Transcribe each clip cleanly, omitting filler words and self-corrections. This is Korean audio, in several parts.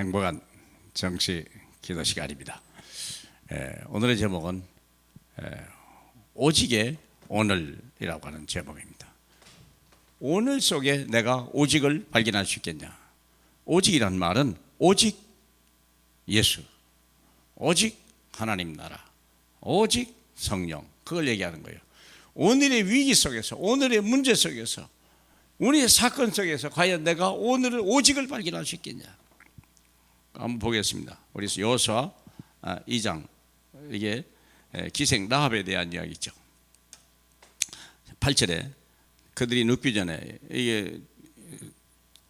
행복한 정시 기도 시간입니다. 오늘의 제목은 오직의 오늘이라고 하는 제목입니다. 오늘 속에 내가 오직을 발견할 수 있겠냐? 오직이란 말은 오직 예수, 오직 하나님 나라, 오직 성령, 그걸 얘기하는 거예요. 오늘의 위기 속에서, 오늘의 문제 속에서, 우리의 사건 속에서 과연 내가 오늘의 오직을 발견할 수 있겠냐? 한번 보겠습니다. 우리 여호수아 2장, 이게 기생 라합에 대한 이야기죠. 8절에 그들이 눕기 전에, 이게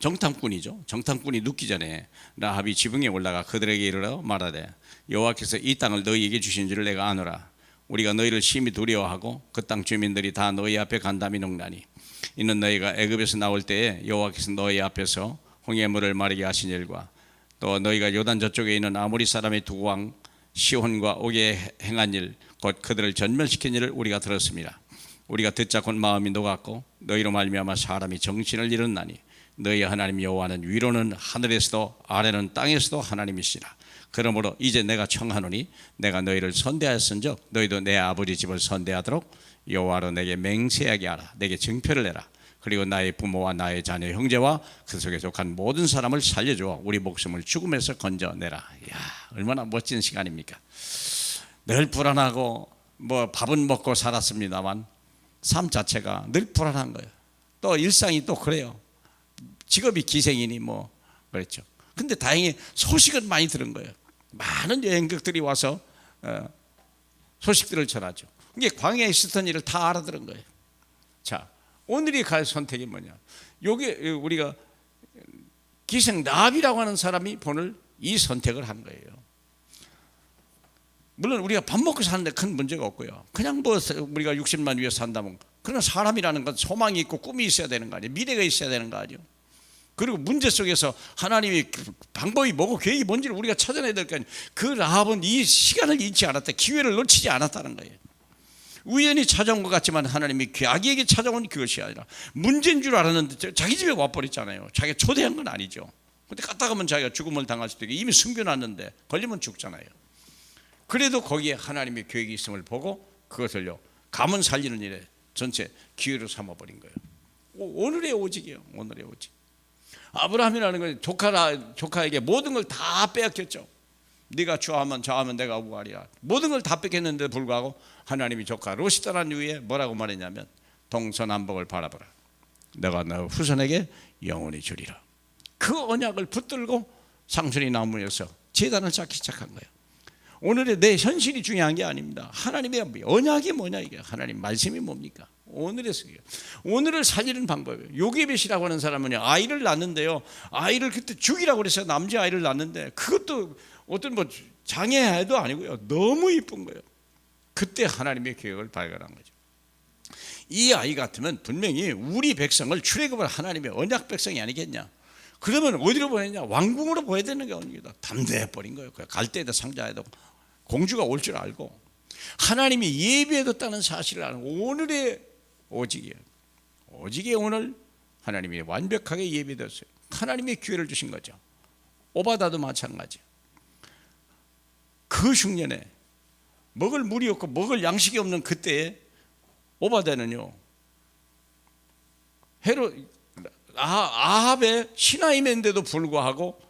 정탐꾼이죠. 정탐꾼이 눕기 전에 라합이 지붕에 올라가 그들에게 이르러 말하되, 여호와께서 이 땅을 너희에게 주신 줄을 내가 아노라. 우리가 너희를 심히 두려워하고 그 땅 주민들이 다 너희 앞에 간담이 녹나니, 이는 너희가 애굽에서 나올 때에 여호와께서 너희 앞에서 홍해 물을 마르게 하신 일과 또 너희가 요단 저쪽에 있는 아모리 사람의 두 왕 시혼과 옥에 행한 일, 곧 그들을 전멸시킨 일을 우리가 들었습니다. 우리가 듣자 곧 마음이 녹았고 너희로 말미암아 사람이 정신을 잃었나니, 너희 하나님 여호와는 위로는 하늘에서도 아래는 땅에서도 하나님이시라. 그러므로 이제 내가 청하노니, 내가 너희를 선대하였은즉 너희도 내 아버지 집을 선대하도록 여호와로 내게 맹세하게 하라. 내게 증표를 내라. 그리고 나의 부모와 나의 자녀 형제와 그 속에 속한 모든 사람을 살려주어 우리 목숨을 죽음에서 건져내라. 이야, 얼마나 멋진 시간입니까? 늘 불안하고 밥은 먹고 살았습니다만 삶 자체가 늘 불안한 거예요. 또 일상이 또 그래요. 직업이 기생이니 그랬죠. 근데 다행히 소식은 많이 들은 거예요. 많은 여행객들이 와서 소식들을 전하죠. 이게 광야에 있었던 일을 다 알아들은 거예요. 자, 오늘이 갈 선택이 뭐냐? 요게 우리가 기생 라합이라고 하는 사람이 오늘 이 선택을 한 거예요. 물론 우리가 밥 먹고 사는데 큰 문제가 없고요. 그냥 우리가 60만 위해 산다면, 그런 사람이라는 건 소망이 있고 꿈이 있어야 되는 거 아니에요? 미래가 있어야 되는 거 아니에요? 그리고 문제 속에서 하나님이 방법이 뭐고 계획이 뭔지를 우리가 찾아내야 될 거 아니에요? 그 라합은 이 시간을 잃지 않았다, 기회를 놓치지 않았다는 거예요. 우연히 찾아온 것 같지만 하나님이 자기에게 찾아온 그것이 아니라 문제인 줄 알았는데 자기 집에 와버렸잖아요. 자기가 초대한 건 아니죠. 근데 갔다 가면 자기가 죽음을 당할 수도 있고, 이미 숨겨놨는데 걸리면 죽잖아요. 그래도 거기에 하나님의 계획이 있음을 보고 그것을요, 가문 살리는 일에 전체 기회로 삼아버린 거예요. 오늘의 오직이에요. 오늘의 오직. 아브라함이라는 건 조카에게 모든 걸 다 빼앗겼죠. 네가 좋아하면 저하면 내가 우하리라. 모든 걸 다 뺏겼는데 불구하고 하나님이 조카 롯이 떠난 이후에 뭐라고 말했냐면, 동서남북을 바라보라. 내가 너 후손에게 영원히 주리라. 그 언약을 붙들고 상수리 나무에서 제단을 쌓기 시작한 거예요. 오늘의 내 현실이 중요한 게 아닙니다. 하나님의 언약이 뭐냐, 이게 하나님 말씀이 뭡니까? 오늘을 살리는 방법이에요. 요게벳이라고 하는 사람은 아이를 낳는데요, 아이를 그때 죽이라고 그래서 남자아이를 낳는데, 그것도 어떤 장애아이도 아니고요, 너무 이쁜 거예요. 그때 하나님의 계획을 발견한 거죠. 이 아이 같으면 분명히 우리 백성을 출애굽을 하나님의 언약 백성이 아니겠냐? 그러면 어디로 보냈냐? 왕궁으로 보내야 되는 게 아닙니다. 담대해 버린 거예요. 갈대에도 상자에도 공주가 올 줄 알고 하나님이 예비해뒀다는 사실을 아는 오늘의 오직이에요. 오직의 오늘, 하나님이 완벽하게 예비됐어요. 하나님의 기회를 주신 거죠. 오바다도 마찬가지. 그 흉년에 먹을 물이 없고 먹을 양식이 없는 그때에 오바다는요, 아합의 신하임인데도 불구하고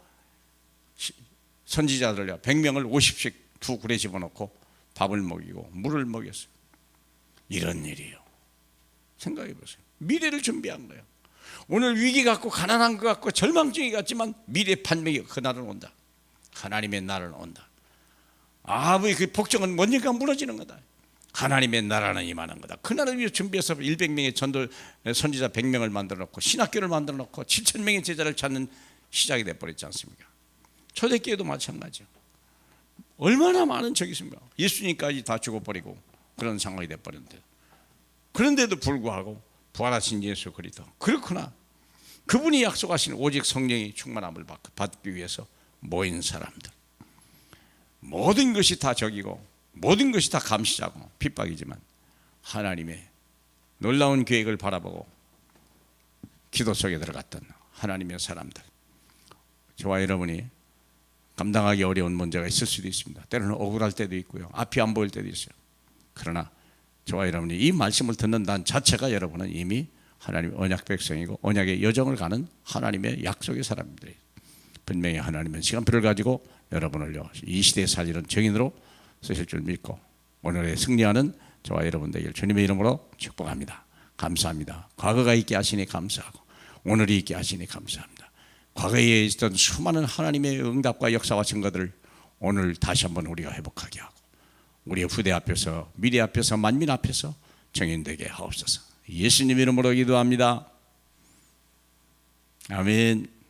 선지자들 100명을 50씩 두 굴에 집어넣고 밥을 먹이고 물을 먹였어요. 이런 일이에요. 생각해 보세요. 미래를 준비한 거예요. 오늘 위기 같고 가난한 것 같고 절망적이 같지만 미래 판명이 그날은 온다. 하나님의 날은 온다. 아합의 그 복종은 언젠가 무너지는 거다. 하나님의 나라는 임하는 거다. 그날을 위해 준비해서 100명의 선지자 100명을 만들어 놓고 신학교를 만들어 놓고 7,000명의 제자를 찾는 시작이 돼버렸지 않습니까? 초대교회도 마찬가지요. 얼마나 많은 적이 있습니까? 예수님까지 다 죽어버리고 그런 상황이 돼버렸는데, 그런데도 불구하고 부활하신 예수 그리스도, 그렇구나, 그분이 약속하신 오직 성령의 충만함을 받기 위해서 모인 사람들, 모든 것이 다 적이고 모든 것이 다 감시자고 핍박이지만 하나님의 놀라운 계획을 바라보고 기도 속에 들어갔던 하나님의 사람들, 저와 여러분이 감당하기 어려운 문제가 있을 수도 있습니다. 때로는 억울할 때도 있고요. 앞이 안 보일 때도 있어요. 그러나 저와 여러분이 이 말씀을 듣는다는 자체가 여러분은 이미 하나님의 언약 백성이고 언약의 여정을 가는 하나님의 약속의 사람들이에요. 분명히 하나님은 시간표를 가지고 여러분을요 이 시대에 살리는 증인으로 쓰실 줄 믿고 오늘의 승리하는 저와 여러분 되길 주님의 이름으로 축복합니다. 감사합니다. 과거가 있게 하시니 감사하고 오늘이 있게 하시니 감사합니다. 과거에 있던 수많은 하나님의 응답과 역사와 증거들을 오늘 다시 한번 우리가 회복하게 하고 우리의 후대 앞에서 미래 앞에서 만민 앞에서 증인되게 하옵소서. 예수님 이름으로 기도합니다. 아멘.